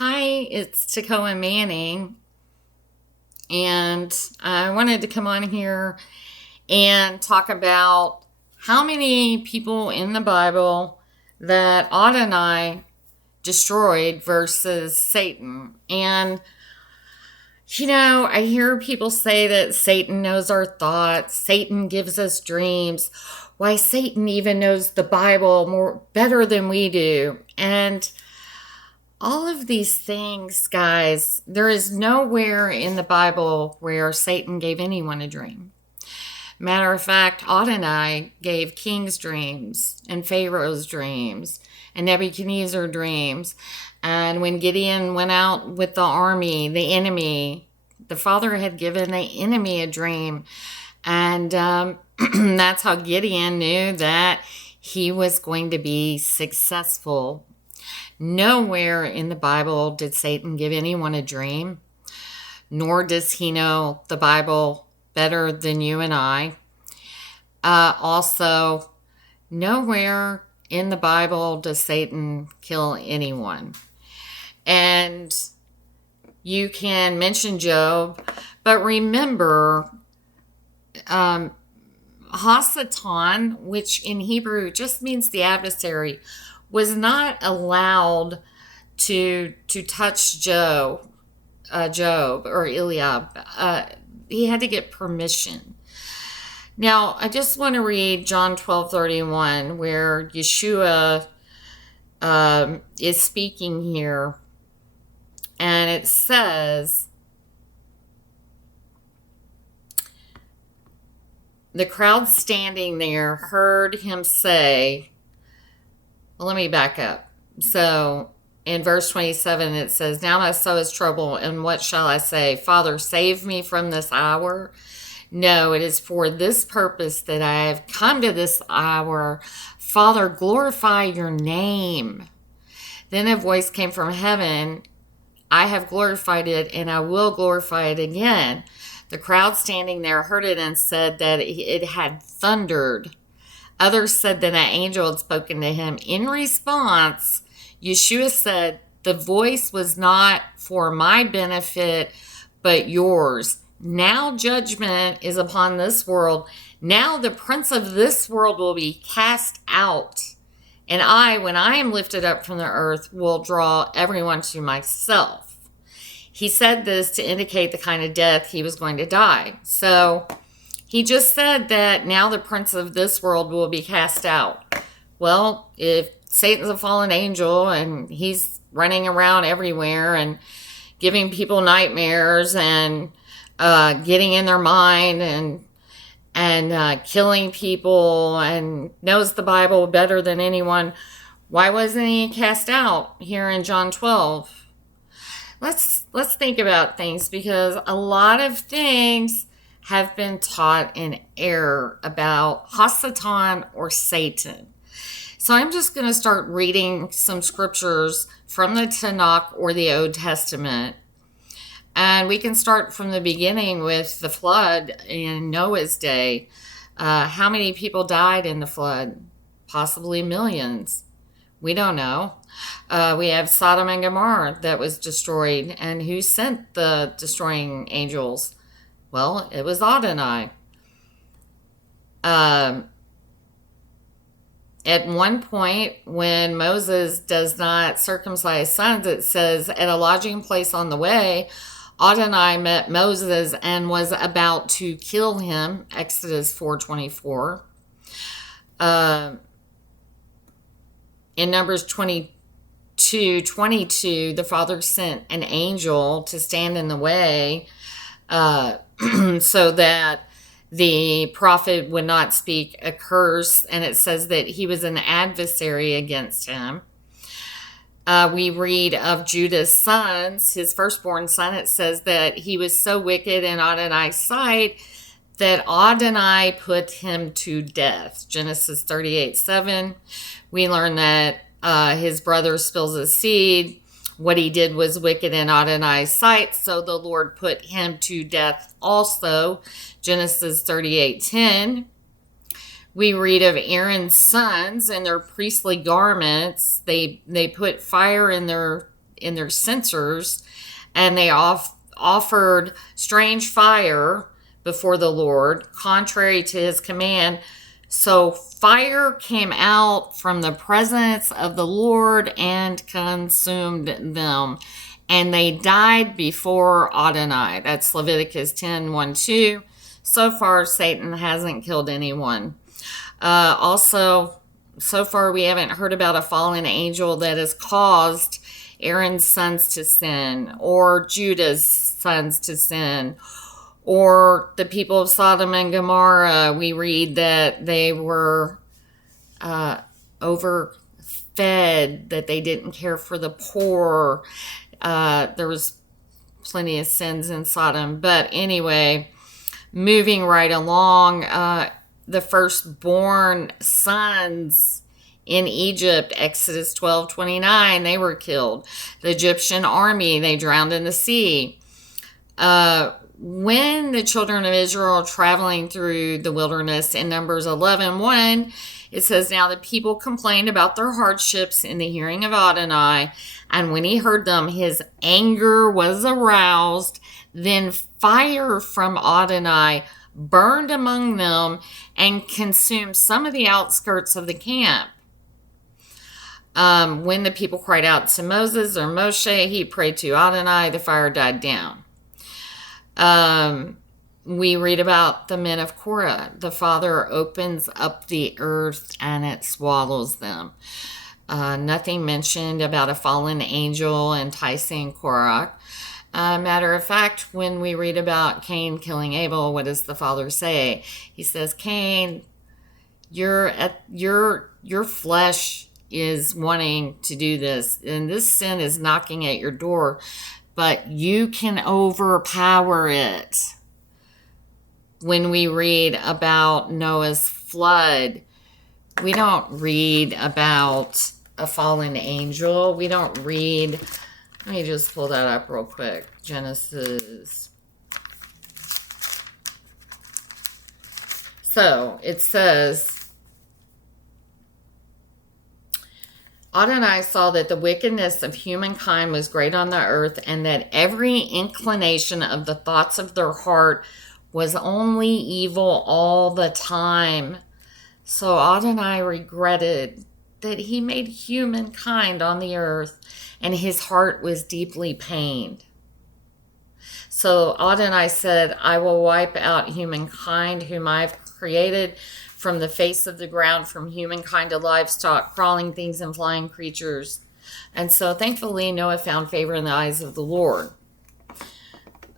Hi, it's Tekoa Manning, and I wanted to come on here and talk about how many people in the Bible that Adonai destroyed versus Satan. And, I hear people say that Satan knows our thoughts, Satan gives us dreams. Why, Satan even knows the Bible better than we do. And all of these things, guys, there is nowhere in the Bible where Satan gave anyone a dream. Matter of fact, Adonai gave kings dreams and Pharaoh's dreams and Nebuchadnezzar dreams. And when Gideon went out with the army, the enemy, the Father had given the enemy a dream. And that's how Gideon knew that he was going to be successful. Nowhere in the Bible did Satan give anyone a dream, nor does he know the Bible better than you and I. Also, nowhere in the Bible does Satan kill anyone. And you can mention Job, but remember, Hasatan, which in Hebrew just means the adversary, was not allowed to touch Job or Eliab. He had to get permission. Now, I just want to read John 12:31, where Yeshua is speaking here. And it says, the crowd standing there heard him say, well, let me back up. So in verse 27, it says, now my soul is troubled, and what shall I say? Father, save me from this hour. No, it is for this purpose that I have come to this hour. Father, glorify your name. Then a voice came from heaven. I have glorified it, and I will glorify it again. The crowd standing there heard it and said that it had thundered. Others said that an angel had spoken to him. In response, Yeshua said, the voice was not for my benefit, but yours. Now judgment is upon this world. Now the prince of this world will be cast out. And I, when I am lifted up from the earth, will draw everyone to myself. He said this to indicate the kind of death he was going to die. So he just said that now the prince of this world will be cast out. Well, if Satan's a fallen angel and he's running around everywhere and giving people nightmares and getting in their mind and killing people and knows the Bible better than anyone, why wasn't he cast out here in John 12? Let's think about things, because a lot of things have been taught in error about Hasatan or Satan. So I'm just going to start reading some scriptures from the Tanakh or the Old Testament. And we can start from the beginning with the flood in Noah's day. How many people died in the flood? Possibly millions. We don't know. We have Sodom and Gomorrah that was destroyed. And who sent the destroying angels? Well, it was Adonai. At one point, when Moses does not circumcise sons, it says, at a lodging place on the way, Adonai met Moses and was about to kill him, Exodus 4:24. In Numbers 22:22, the Father sent an angel to stand in the way so that the prophet would not speak a curse, and it says that he was an adversary against him. We read of Judah's sons, his firstborn son. It says that he was so wicked in Adonai's sight that Adonai put him to death. Genesis 38:7. We learn that his brother spills his seed. What he did was wicked in Adonai's sight, so the Lord put him to death also. Genesis 38:10. We read of Aaron's sons and their priestly garments. They put fire in their in their censers, and they offered strange fire before the Lord, contrary to his command. So fire came out from the presence of the Lord and consumed them, and they died before Adonai. That's Leviticus 10:1-2. So far, Satan hasn't killed anyone. Also, so far, we haven't heard about a fallen angel that has caused Aaron's sons to sin, or Judah's sons to sin, or the people of Sodom and Gomorrah. We read that they were overfed, that they didn't care for the poor. There was plenty of sins in Sodom. But anyway, moving right along, the firstborn sons in Egypt, Exodus 12:29, they were killed. The Egyptian army, they drowned in the sea. When the children of Israel are traveling through the wilderness in Numbers 11:1, it says, now the people complained about their hardships in the hearing of Adonai, and when he heard them, his anger was aroused. Then fire from Adonai burned among them and consumed some of the outskirts of the camp. When the people cried out to Moses or Moshe, he prayed to Adonai, the fire died down. We read about the men of Korah. The Father opens up the earth and it swallows them. Nothing mentioned about a fallen angel enticing Korah. Matter of fact, when we read about Cain killing Abel, what does the Father say? He says, Cain, your flesh is wanting to do this, and this sin is knocking at your door, but you can overpower it. When we read about Noah's flood, we don't read about a fallen angel. We don't read, let me just pull that up real quick. Genesis. So it says, Adonai saw that the wickedness of humankind was great on the earth, and that every inclination of the thoughts of their heart was only evil all the time. So Adonai regretted that he made humankind on the earth, and his heart was deeply pained. So Adonai said, I will wipe out humankind whom I've created from the face of the ground, from humankind to livestock, crawling things and flying creatures. And so thankfully Noah found favor in the eyes of the Lord.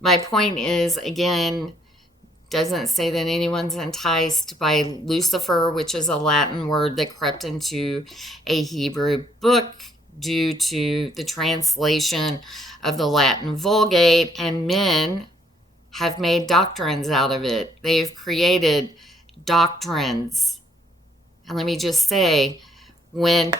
My point is, again, doesn't say that anyone's enticed by Lucifer, which is a Latin word that crept into a Hebrew book due to the translation of the Latin Vulgate, and men have made doctrines out of it. They've created doctrines. And let me just say, when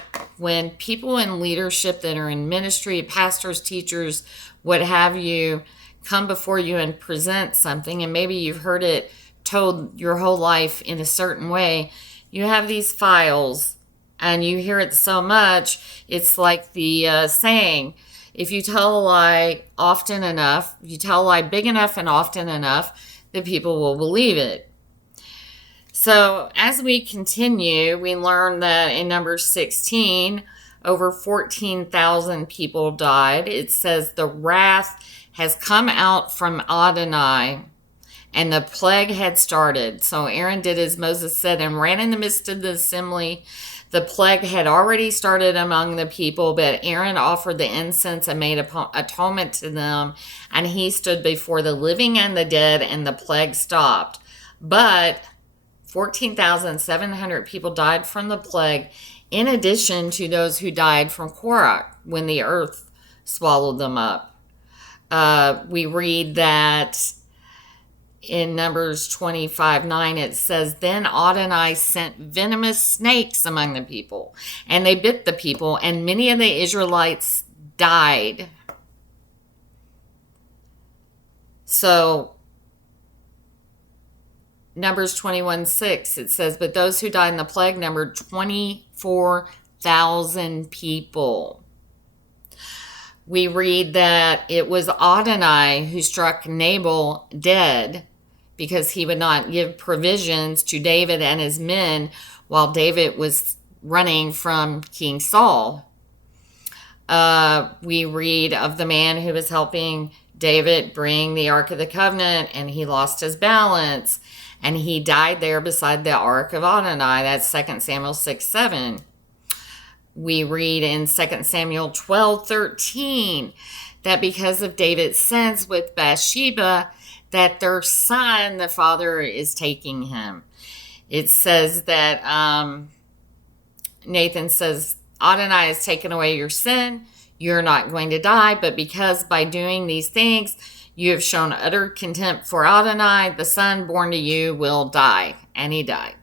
people in leadership that are in ministry, pastors, teachers, what have you, come before you and present something, and maybe you've heard it told your whole life in a certain way, you have these files and you hear it so much, it's like the saying, if you tell a lie often enough, you tell a lie big enough and often enough, the people will believe it. So as we continue, we learn that in Numbers 16, over 14,000 people died. It says the wrath has come out from Adonai, and the plague had started. So Aaron did as Moses said and ran in the midst of the assembly. The plague had already started among the people, but Aaron offered the incense and made atonement to them, and he stood before the living and the dead, and the plague stopped. But 14,700 people died from the plague, in addition to those who died from Korah when the earth swallowed them up. We read that in Numbers 25:9, it says, Then Adonai sent venomous snakes among the people, and they bit the people, and many of the Israelites died. So Numbers 21:6, it says, But those who died in the plague numbered 24,000 people. We read that it was Adonai who struck Nabal dead because he would not give provisions to David and his men while David was running from King Saul. We read of the man who was helping David bring the Ark of the Covenant, and he lost his balance, and he died there beside the Ark of Adonai. That's 2 Samuel 6:7. We read in 2 Samuel 12:13 that because of David's sins with Bathsheba, that their son, the father, is taking him. It says that Nathan says, Adonai has taken away your sin. You're not going to die, but because by doing these things, you have shown utter contempt for Adonai, the son born to you will die. And he died.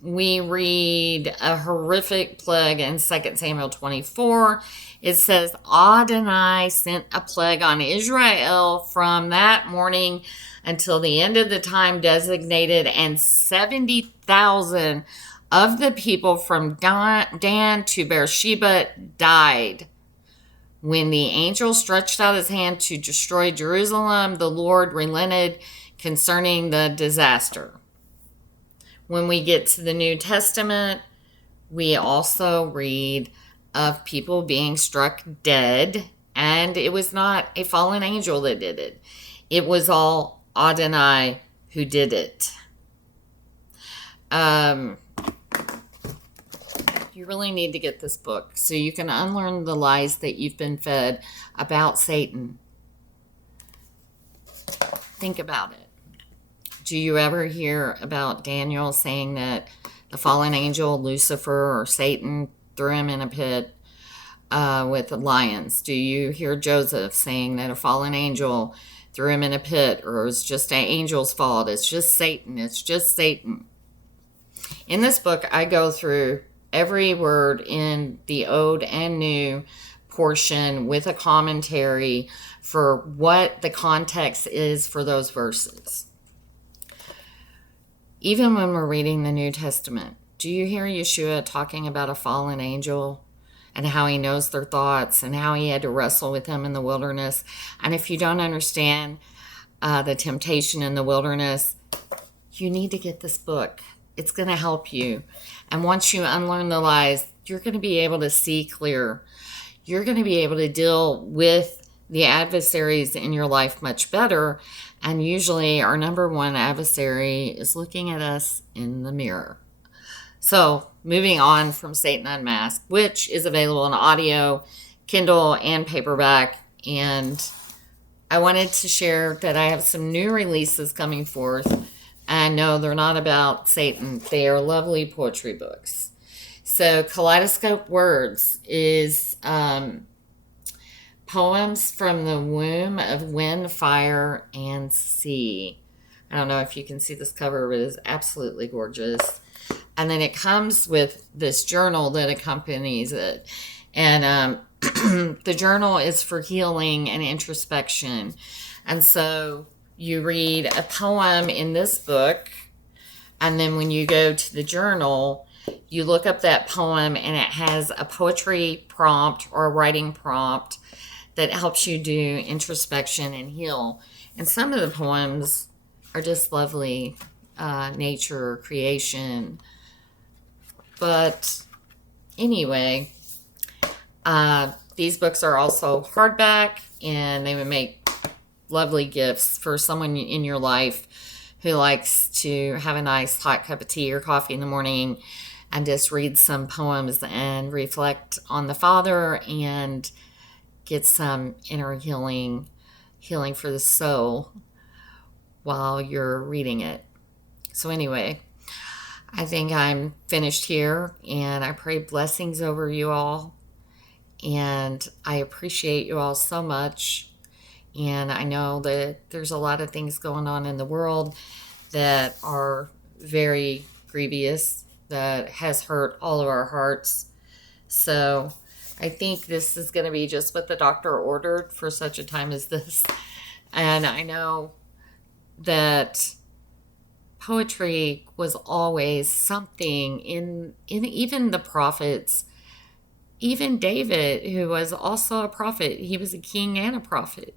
We read a horrific plague in 2 Samuel 24. It says, Adonai sent a plague on Israel from that morning until the end of the time designated, and 70,000 of the people from Dan to Beersheba died. When the angel stretched out his hand to destroy Jerusalem, the Lord relented concerning the disaster. When we get to the New Testament, we also read of people being struck dead, and it was not a fallen angel that did it. It was all Adonai who did it. You really need to get this book so you can unlearn the lies that you've been fed about Satan. Think about it. Do you ever hear about Daniel saying that the fallen angel, Lucifer, or Satan threw him in a pit with the lions? Do you hear Joseph saying that a fallen angel threw him in a pit, or it was just an angel's fault? It's just Satan. It's just Satan. In this book, I go through every word in the Old and New portion with a commentary for what the context is for those verses. Even when we're reading the New Testament, do you hear Yeshua talking about a fallen angel and how he knows their thoughts and how he had to wrestle with them in the wilderness? And if you don't understand the temptation in the wilderness, you need to get this book. It's going to help you. And once you unlearn the lies, you're going to be able to see clear. You're going to be able to deal with the adversaries in your life much better. And usually our number one adversary is looking at us in the mirror. So moving on from Satan Unmasked, which is available in audio, Kindle, and paperback. And I wanted to share that I have some new releases coming forth. And no, they're not about Satan. They are lovely poetry books. So Kaleidoscope Words is poems from the womb of wind, fire, and sea. I don't know if you can see this cover, but it's absolutely gorgeous. And then it comes with this journal that accompanies it. And the journal is for healing and introspection. And so you read a poem in this book, and then when you go to the journal, you look up that poem, and it has a poetry prompt or a writing prompt that helps you do introspection and heal. And some of the poems are just lovely nature, creation. But anyway, these books are also hardback, and they would make lovely gifts for someone in your life who likes to have a nice hot cup of tea or coffee in the morning and just read some poems and reflect on the Father and get some inner healing for the soul while you're reading it. So anyway, I think I'm finished here, and I pray blessings over you all, and I appreciate you all so much. And I know that there's a lot of things going on in the world that are very grievous, that has hurt all of our hearts. So I think this is going to be just what the doctor ordered for such a time as this. And I know that poetry was always something in even the prophets even David, who was also a prophet, he was a king and a prophet.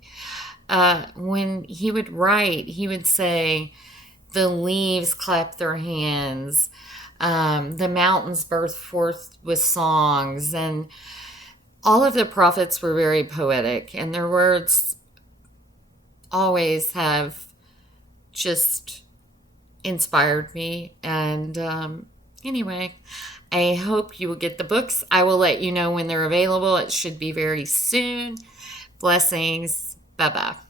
When he would write, he would say, the leaves clap their hands, the mountains burst forth with songs, and all of the prophets were very poetic, and their words always have just inspired me. And anyway, I hope you will get the books. I will let you know when they're available. It should be very soon. Blessings. Bye bye.